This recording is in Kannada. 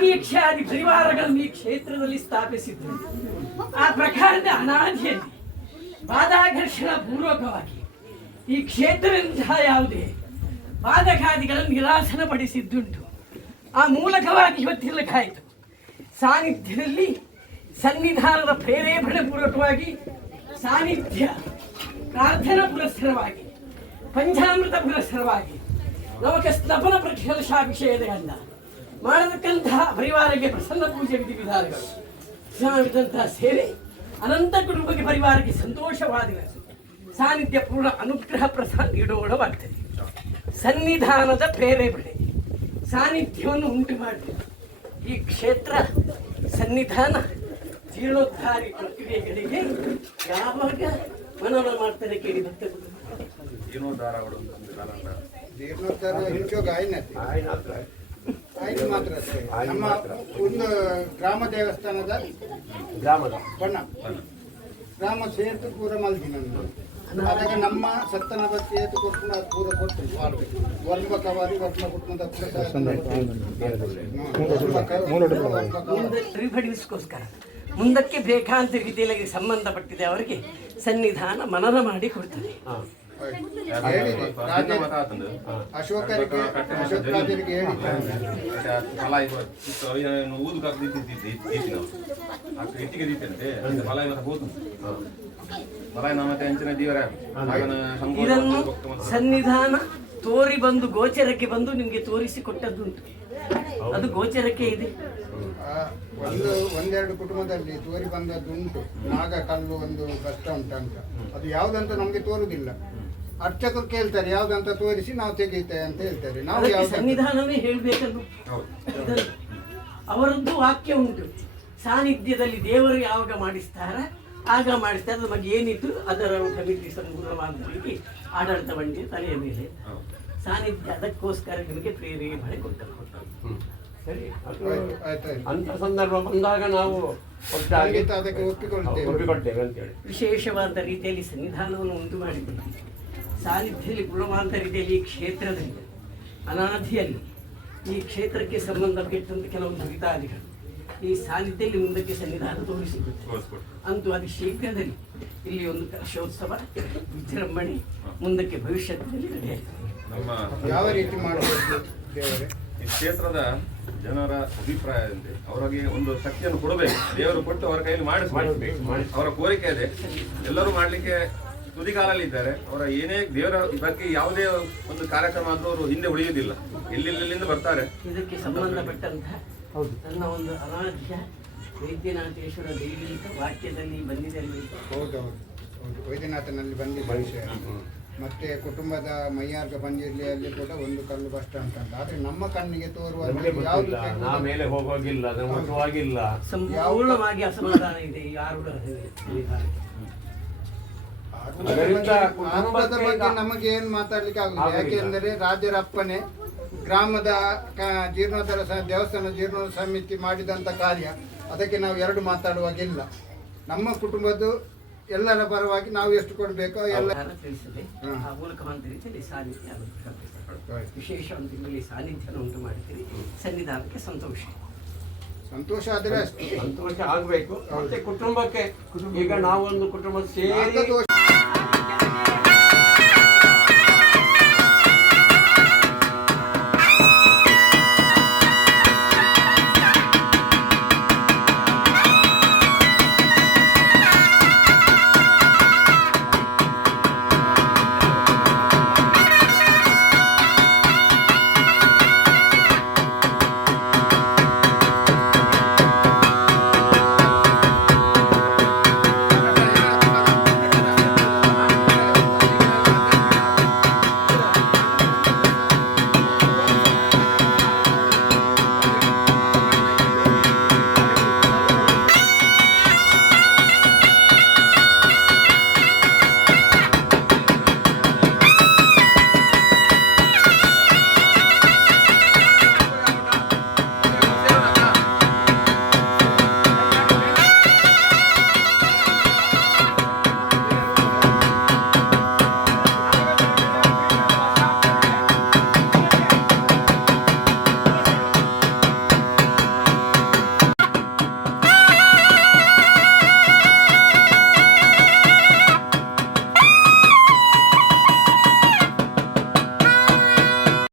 ಆದಿಯಕ್ಷಾದಿ ಪರಿವಾರಗಳನ್ನು ಈ ಕ್ಷೇತ್ರದಲ್ಲಿ ಸ್ಥಾಪಿಸಿದ್ರು. ಆ ಪ್ರಕಾರದ ಅನಾದಿಯಲ್ಲಿ ಪಾದಾಕರ್ಷಣ ಪೂರ್ವಕವಾಗಿ ಈ ಕ್ಷೇತ್ರದಿಂದ ಯಾವುದೇ ಪಾದಕಾದಿಗಳನ್ನು ನಿರಾಸನಪಡಿಸಿದ್ದುಂಟು. ಆ ಮೂಲಕವಾಗಿ ಇವತ್ತಿರಲಿಕ್ಕಾಯಿತು. ಸಾನ್ನಿಧ್ಯದಲ್ಲಿ ಸನ್ನಿಧಾನದ ಪ್ರೇರೇಪಣೆ ಪೂರ್ವಕವಾಗಿ ಸಾನ್ನಿಧ್ಯ ಪ್ರಾರ್ಥನಾ ಪುರಸ್ಸರವಾಗಿ ಪಂಚಾಮೃತ ಪುರಸ್ಸರವಾಗಿ ನಮಕ ಸ್ನಪನ ಪ್ರಕರ್ಷಾಭಿಷೇಕದ ಗಂಧ ಮಾಡತಕ್ಕಂತಹ ಪರಿವಾರಕ್ಕೆ ಪ್ರಸನ್ನ ಪೂಜೆ ವಿಧಿವಿಧಾನಗಳು ಸ್ನಾನವಿದಂತಹ ಸೇರಿ ಅನಂತ ಕುಟುಂಬಕ್ಕೆ ಪರಿವಾರಕ್ಕೆ ಸಂತೋಷವಾದ ಸಾನ್ನಿಧ್ಯ ಪೂರ್ಣ ಅನುಗ್ರಹ ಪ್ರಸಾದ ನೀಡೋಣವಾಗ್ತದೆ. ಸನ್ನಿಧಾನದ ಪ್ರೇರೇಪಣೆ ಸಾನ್ನಿಧ್ಯವನ್ನು ಉಂಟು ಮಾಡಿ ಈ ಕ್ಷೇತ್ರ ಸನ್ನಿಧಾನ ಜೀರ್ಣೋದ್ಧಾರಿ ಪ್ರಕ್ರಿಯೆಗಳಿಗೆ ಯಾವಾಗ ಮನನ ಮಾಡ್ತಾರೆ ಕೇಳಿ ಭಕ್ತರು. ಜೀರ್ಣೋದ್ಧಾರ ಮಾತ್ರ ನಮ್ಮ ಒಂದು ಗ್ರಾಮ ದೇವಸ್ಥಾನದ ಬಣ್ಣ ಗ್ರಾಮ ಸೇತು ಪೂರ ಮಲ್ದಿನ ಅದಾಗ ನಮ್ಮ ಸತ್ತನ ಬಗ್ಗೆ ಏತು ಕೊಟ್ಟು ಪೂರ ಕೊಟ್ಟು ವರ್ಮ ಕವಾರಿ ವರ್ಮ ಕುಟುಂಬದ ಪರಿಭಡಿಸ್ಕೋಸ್ಕರ ಮುಂದಕ್ಕೆ ಬೇಕಾದ ರೀತಿಯಲ್ಲಿ ಸಂಬಂಧಪಟ್ಟಿದೆ ಅವರಿಗೆ ಸನ್ನಿಧಾನ ಮನನ ಮಾಡಿ ಕೊಡ್ತದೆ. ಅಶೋಕರಿಗೆ ಅಶೋಕರಾಜರಿಗೆ ಇದನ್ನು ಸನ್ನಿಧಾನ ತೋರಿ ಬಂದು ಗೋಚರಕ್ಕೆ ಬಂದು ನಿಮ್ಗೆ ತೋರಿಸಿ ಕೊಟ್ಟದ್ದುಂಟು. ಅದು ಗೋಚರಕ್ಕೆ ಇದೆ. ಒಂದೆರಡು ಕುಟುಂಬದಲ್ಲಿ ತೋರಿ ಬಂದದ್ದುಂಟು. ನಾಗ ಕಲ್ಲು ಒಂದು ಕಷ್ಟ ಉಂಟಂತ ಅದು ಯಾವುದಂತ ನಮ್ಗೆ ತೋರುದಿಲ್ಲ. ಅರ್ಚಕರು ಕೇಳ್ತಾರೆ ಯಾವ್ದಂತ ತೋರಿಸಿ ನಾವು ತೆಗೀತೇವೆ ಅಂತ ಹೇಳ್ತಾರೆ. ನಾವು ಯಾವ ಸನ್ನಿಧಾನವೇ ಹೇಳ್ಬೇಕಲ್ಲ. ಅವರದ್ದು ವಾಕ್ಯ ಉಂಟು, ಸಾನ್ನಿಧ್ಯದಲ್ಲಿ ದೇವರು ಯಾವಾಗ ಮಾಡಿಸ್ತಾರ ಆಗ ಮಾಡಿಸ್ತಾರೆ. ಅದ್ರ ಬಗ್ಗೆ ಏನಿತ್ತು ಅದರ ಕಮಿಟಿ ಸಂಪೂರ್ಣವಾಗಿ ಆಡಳಿತ ಬಂಡಿ ತಲೆಯ ಮೇಲೆ ಸಾನ್ನಿಧ್ಯ ಅದಕ್ಕೋಸ್ಕರ ನಿಮಗೆ ಪ್ರೇರಣೆ ಕೊಟ್ಟರು. ಸರಿ, ಅಂತ ಸಂದರ್ಭ ಬಂದಾಗ ನಾವು ಅದಕ್ಕೆ ಒಪ್ಪಿಕೊಳ್ತೇವೆ ಅಂತೇಳಿ ವಿಶೇಷವಾದ ರೀತಿಯಲ್ಲಿ ಸನ್ನಿಧಾನವನ್ನು ಉಂಟು ಮಾಡಿದ್ದೀವಿ. ಸಾನ್ನಿಧ್ಯದಲ್ಲಿ ಗುಣವಾದ ರೀತಿಯಲ್ಲಿ ಈ ಕ್ಷೇತ್ರದಲ್ಲಿ ಅನಾದಿಯಲ್ಲಿ ಈ ಕ್ಷೇತ್ರಕ್ಕೆ ಸಂಬಂಧಪಟ್ಟಂತ ಕೆಲವೊಂದು ವಿಧಾನಿಗಳು ಈ ಸಾನ್ನಿಧ್ಯದಲ್ಲಿ ಮುಂದಕ್ಕೆ ಸನ್ನಿಧಾನ ತೋರಿಸಿರುತ್ತೆ. ಅಂತೂ ಅದು ಶೀಘ್ರದಲ್ಲಿ ಇಲ್ಲಿ ಒಂದು ಕಲಶೋತ್ಸವ ವಿಜೃಂಭಣೆ ಮುಂದಕ್ಕೆ ಭವಿಷ್ಯದಲ್ಲಿ ನಡೆಯುತ್ತದೆ. ಯಾವ ರೀತಿ ಮಾಡಬೇಕು ಈ ಕ್ಷೇತ್ರದ ಜನರ ಅಭಿಪ್ರಾಯದಂತೆ ಅವರಿಗೆ ಒಂದು ಶಕ್ತಿಯನ್ನು ಕೊಡಬೇಕು. ದೇವರು ಕೊಟ್ಟು ಅವರ ಕೈಯಲ್ಲಿ ಮಾಡಿಸಬೇಕು. ಅವರ ಕೋರಿಕೆ ಇದೆ. ಎಲ್ಲರೂ ಮಾಡಲಿಕ್ಕೆ ತುದಿಗಾಲಲ್ಲಿ ಇದ್ದಾರೆ. ಅವರ ಏನೇ ದೇವರ ಬಗ್ಗೆ ಯಾವುದೇ ಒಂದು ಕಾರ್ಯಕ್ರಮ ಆದರೂ ಅವರು ಹಿಂದೆ ಉಳಿಯುವುದಿಲ್ಲ. ಎಲ್ಲೆಲ್ಲಿಂದ ಬರ್ತಾರೆ. ಇದಕ್ಕೆ ಸಂಬಂಧಪಟ್ಟಂತಹ ನನ್ನ ಒಂದು ಅನಾದ್ಯ ವೈದ್ಯನಾಥೇಶ್ವರ ದೈವಿಕ ವಾಕ್ಯದಲ್ಲಿ ಬಂದಿದೆ. ಹೌದೌದು, ವೈದ್ಯನಾಥನಲ್ಲಿ ಬಂದಿದೆ. ಮತ್ತೆ ಕುಟುಂಬದ ಮೈಯಾರ್ಗ ಬಂದಿರ್ಲಿಯಲ್ಲಿ ಕೂಡ ಒಂದು ಕಲ್ಲು ಬಸ್ ಅಂತ. ಆದ್ರೆ ನಮ್ಮ ಕಣ್ಣಿಗೆ ತೋರುವ ಮೇಲೆ ಹೋಗೋಗಿಲ್ಲ, ಸಂಪೂರ್ಣವಾಗಿ ಅಸಮಾಧಾನ ಇದೆ. ಯಾರು ಆತ್ಮದ ಬಗ್ಗೆ ನಮಗೆ ಏನು ಮಾತಾಡ್ಲಿಕ್ಕೆ ಆಗುದಿಲ್ಲ. ಯಾಕೆಂದರೆ ರಾಜರ ಅಪ್ಪನೆ ಗ್ರಾಮದ ಜೀರ್ಣೋದ್ಧಾರ ದೇವಸ್ಥಾನ ಜೀರ್ಣೋದ್ಧಾರ ಸಮಿತಿ ಮಾಡಿದಂತ ಕಾರ್ಯ, ಅದಕ್ಕೆ ನಾವು ಎರಡು ಮಾತಾಡುವಾಗಿಲ್ಲ. ನಮ್ಮ ಕುಟುಂಬದ್ದು ಎಲ್ಲರ ಪರವಾಗಿ ನಾವು ಎಷ್ಟು ಕೊಡಬೇಕೋ ಎಲ್ಲ ತಿಳಿಸಿದೆ. ಆ ಮೂಲಕ ರೀತಿಯಲ್ಲಿ ಸಾನ್ನಿಧ್ಯ ವಿಶೇಷವಾಗಿ ಇಲ್ಲಿ ಸಾನ್ನಿಧ್ಯ ಉಂಟು ಮಾಡ್ತೀರಿ. ಸನ್ನಿಧಾನಕ್ಕೆ ಸಂತೋಷ ಆದರೆ ಅಷ್ಟೇ ಸಂತೋಷ ಆಗಬೇಕು. ಮತ್ತೆ ಕುಟುಂಬಕ್ಕೆ ಈಗ ನಾವೊಂದು ಕುಟುಂಬ ಸೇರಿ